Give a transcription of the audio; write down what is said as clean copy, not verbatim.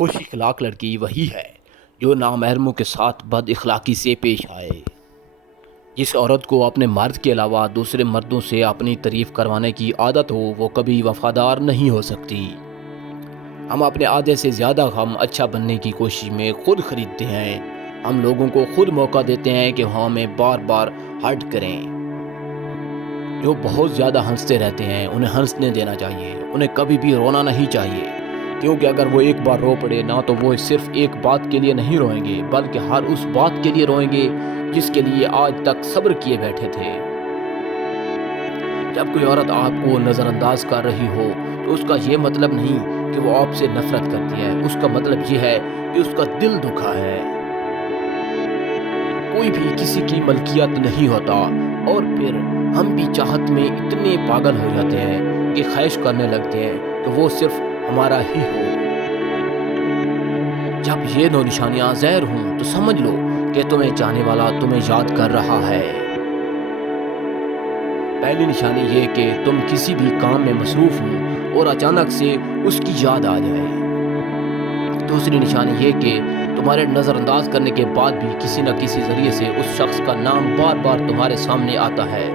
خوش اخلاق لڑکی وہی ہے جو نامحرموں کے ساتھ بد اخلاقی سے پیش آئے۔ جس عورت کو اپنے مرد کے علاوہ دوسرے مردوں سے اپنی تعریف کروانے کی عادت ہو وہ کبھی وفادار نہیں ہو سکتی۔ ہم اپنے آدھے سے زیادہ غم اچھا بننے کی کوشش میں خود خریدتے ہیں۔ ہم لوگوں کو خود موقع دیتے ہیں کہ وہ ہمیں بار بار ہرٹ کریں۔ جو بہت زیادہ ہنستے رہتے ہیں انہیں ہنسنے دینا چاہیے، انہیں کبھی بھی رونا نہیں چاہیے، کیونکہ اگر وہ ایک بار رو پڑے نہ تو وہ صرف ایک بات کے لیے نہیں روئیں گے بلکہ ہر اس بات کے لیے روئیں گے جس کے لیے آج تک صبر کیے بیٹھے تھے۔ جب کوئی عورت آپ کو نظر انداز کر رہی ہو تو اس کا یہ مطلب نہیں کہ وہ آپ سے نفرت کرتی ہے، اس کا مطلب یہ ہے کہ اس کا دل دکھا ہے۔ کوئی بھی کسی کی ملکیت نہیں ہوتا، اور پھر ہم بھی چاہت میں اتنے پاگل ہو جاتے ہیں کہ خواہش کرنے لگتے ہیں کہ وہ صرف ہمارا ہی ہو۔ جب یہ 9 نشانیاں ظاہر ہوں تو سمجھ لو کہ تمہیں چاہنے والا تمہیں یاد کر رہا ہے۔ پہلی نشانی یہ کہ تم کسی بھی کام میں مصروف ہو اور اچانک سے اس کی یاد آ جائے۔ دوسری نشانی یہ کہ تمہارے نظر انداز کرنے کے بعد بھی کسی نہ کسی ذریعے سے اس شخص کا نام بار بار تمہارے سامنے آتا ہے۔